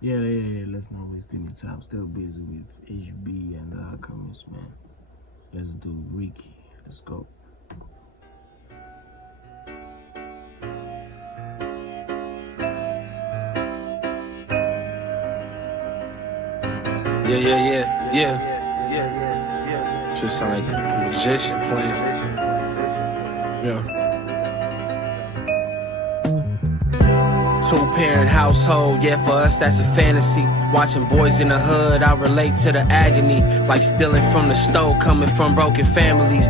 Yeah. Let's not waste any time. Still busy with HB and the Alchemist, man. Let's do Ricky. Let's go. Yeah. Just sound like a magician playing. Yeah. Two-parent household, yeah, for us that's a fantasy. Watching boys in the hood, I relate to the agony. Like stealing from the stove, coming from broken families.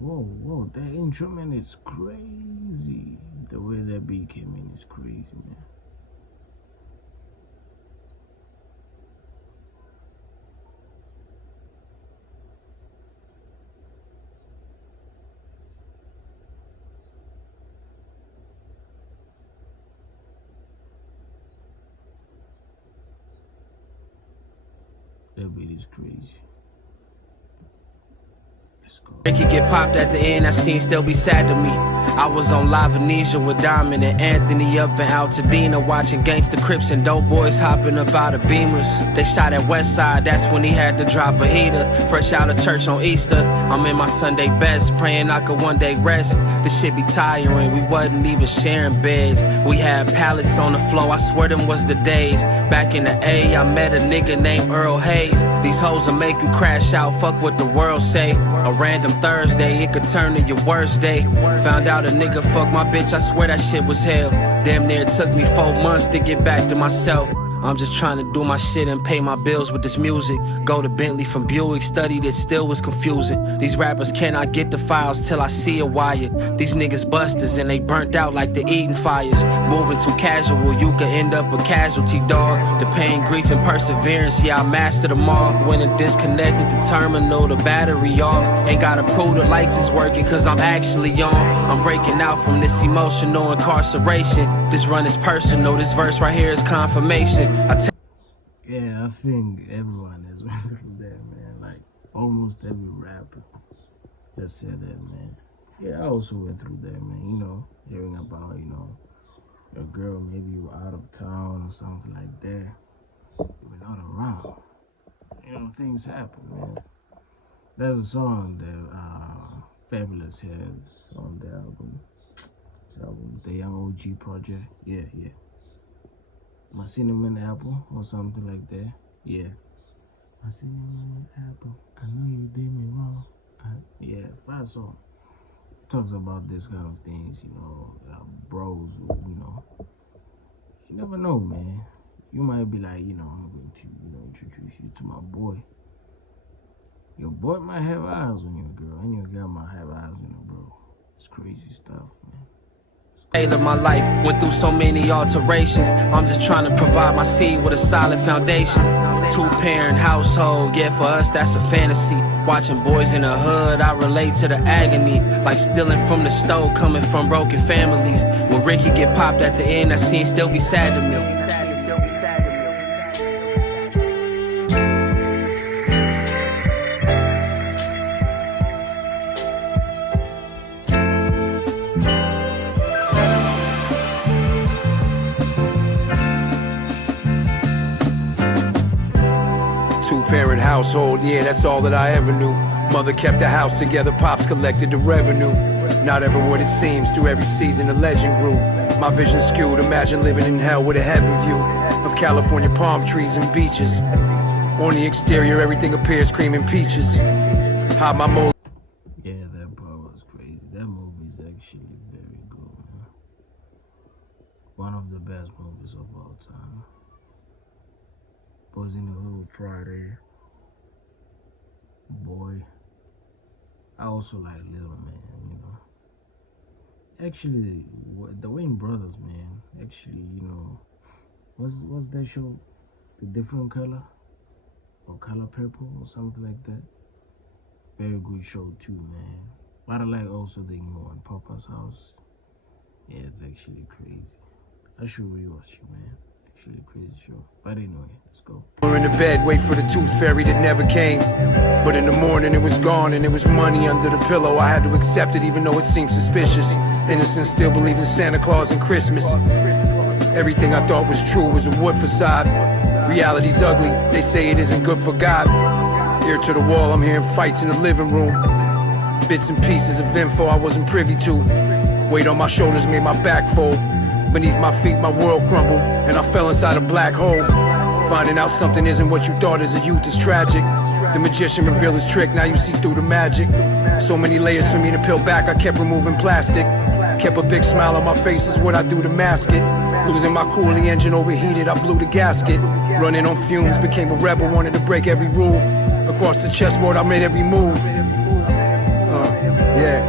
Whoa, that intro, man, is crazy. The way that beat came in is crazy, man. That beat is crazy. Ricky get popped at the end, that scene still be sad to me. I was on Live Amnesia with Diamond and Anthony up in Altadena, watching Gangsta Crips and dope boys hopping up out of Beamers. They shot at Westside, that's when he had to drop a heater. Fresh out of church on Easter, I'm in my Sunday best, praying I could one day rest. This shit be tiring, we wasn't even sharing beds. We had pallets on the floor, I swear them was the days. Back in the A, I met a nigga named Earl Hayes. These hoes will make you crash out, fuck what the world say. A random Thursday, it could turn to your worst day. Found out a nigga fuck my bitch, I swear that shit was hell. Damn near it took me 4 months to get back to myself. I'm just trying to do my shit and pay my bills with this music. Go to Bentley from Buick, studied it, still was confusing. These rappers cannot get the files till I see a wire. These niggas busters and they burnt out like the Eden fires. Moving too casual, you could end up a casualty, dog. The pain, grief, and perseverance, yeah, I mastered them all. When it disconnected the terminal, the battery off. Ain't gotta prove the lights is working cause I'm actually on. I'm breaking out from this emotional incarceration. This run is personal, this verse right here is confirmation. Yeah, I think everyone has went through that, man. Like, almost every rapper just said that, man. Yeah, I also went through that, man. You know, hearing about, your girl, maybe you were out of town or something like that. You were not around. Things happen, man. There's a song that Fabulous has on the album. This album, the Young OG Project. Yeah. My cinnamon apple or something like that. Yeah. My cinnamon apple. I know you did me wrong. Yeah, fire song. Talks about this kind of things, bros, you never know, man. You might be like, I'm going to, introduce you to my boy. Your boy might have eyes on your girl, and your girl might have eyes on your bro. It's crazy stuff, man. Tailor my life, went through so many alterations. I'm just trying to provide my seed with a solid foundation. Two-parent household, yeah, for us that's a fantasy. Watching boys in the hood, I relate to the agony. Like stealing from the stove, coming from broken families. When Ricky get popped at the end, that scene still be sad to me. Two-parent household, yeah, that's all that I ever knew. Mother kept the house together, pops collected the revenue. Not ever what it seems, through every season a legend grew. My vision skewed, imagine living in hell with a heaven view of California palm trees and beaches. On the exterior, everything appears cream and peaches. Hide my mold. Yeah, that part was crazy. That movie is actually very good, man. One of the best movies of all time. Boys in the Hood, Friday, Boy. I also like Little Man, Actually, the Wayne brothers, man. Actually, what's that show? The Different Color? Or Color Purple or something like that. Very good show too, man. But I like also the new one, Papa's House. Yeah, it's actually crazy. I should rewatch it, man. Actually crazy show. But anyway, let's go. We're in the bed, wait for the tooth fairy that never came. But in the morning it was gone and it was money under the pillow. I had to accept it even though it seemed suspicious. Innocent still believe in Santa Claus and Christmas. Everything I thought was true was a wood facade. Reality's ugly, they say it isn't good for God. Ear to the wall, I'm hearing fights in the living room. Bits and pieces of info I wasn't privy to. Weight on my shoulders made my back fold. Beneath my feet, my world crumbled, and I fell inside a black hole. Finding out something isn't what you thought as a youth is tragic. The magician revealed his trick, now you see through the magic. So many layers for me to peel back, I kept removing plastic. Kept a big smile on my face, is what I do to mask it. Losing my cool, the engine overheated, I blew the gasket. Running on fumes, became a rebel, wanted to break every rule. Across the chessboard, I made every move. Yeah.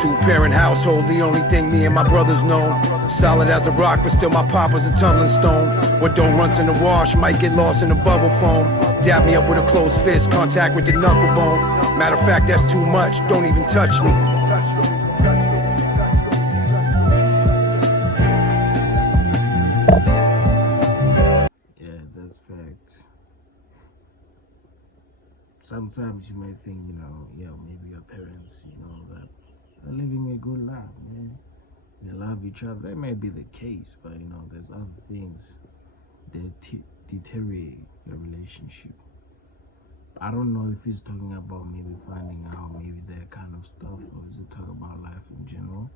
Two-parent household, the only thing me and my brothers know. Solid as a rock, but still my papa's a tumbling stone. What don't runs in the wash might get lost in the bubble foam. Dab me up with a closed fist, contact with the knuckle bone. Matter of fact, that's too much, don't even touch me. Yeah, that's fact. Sometimes you might think, maybe your parents, that they're living a good life, man. They love each other. That may be the case, but there's other things that deteriorate your relationship. I don't know if he's talking about maybe finding out maybe that kind of stuff, or is it talking about life in general?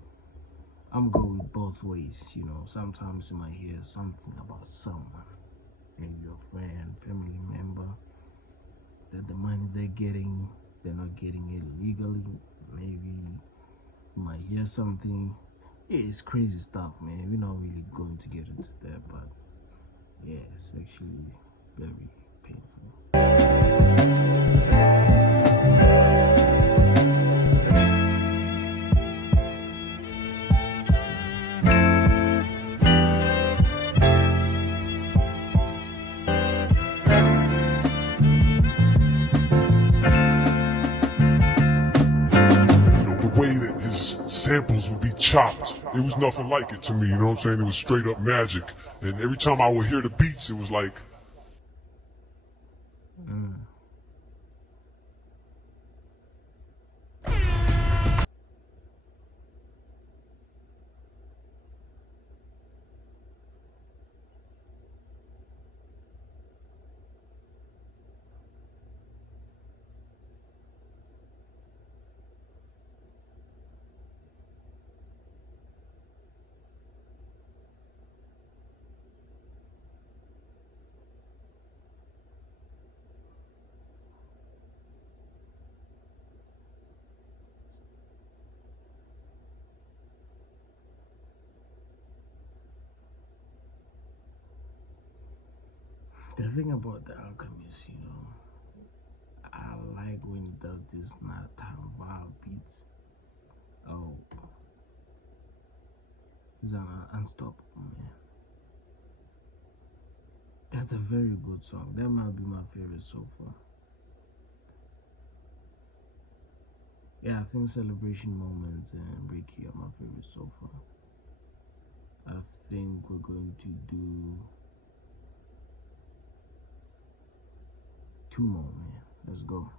I'm going with both ways. Sometimes you might hear something about someone, maybe your friend, family member, that the money they're not getting it legally. Maybe you might hear something. Yeah, it's crazy stuff, man. We're not really going to get into that, but yeah, it's actually very painful. The way that his samples would be chopped, it was nothing like it to me, you know what I'm saying? It was straight up magic. And every time I would hear the beats, it was like, The thing about the Alchemist, I like when he does this nighttime vibe beats. Oh, he's an unstoppable man. That's a very good song. That might be my favorite so far. Yeah, I think Celebration Moments and Breaky are my favorite so far. I think we're going to do 2 more, man. Let's go.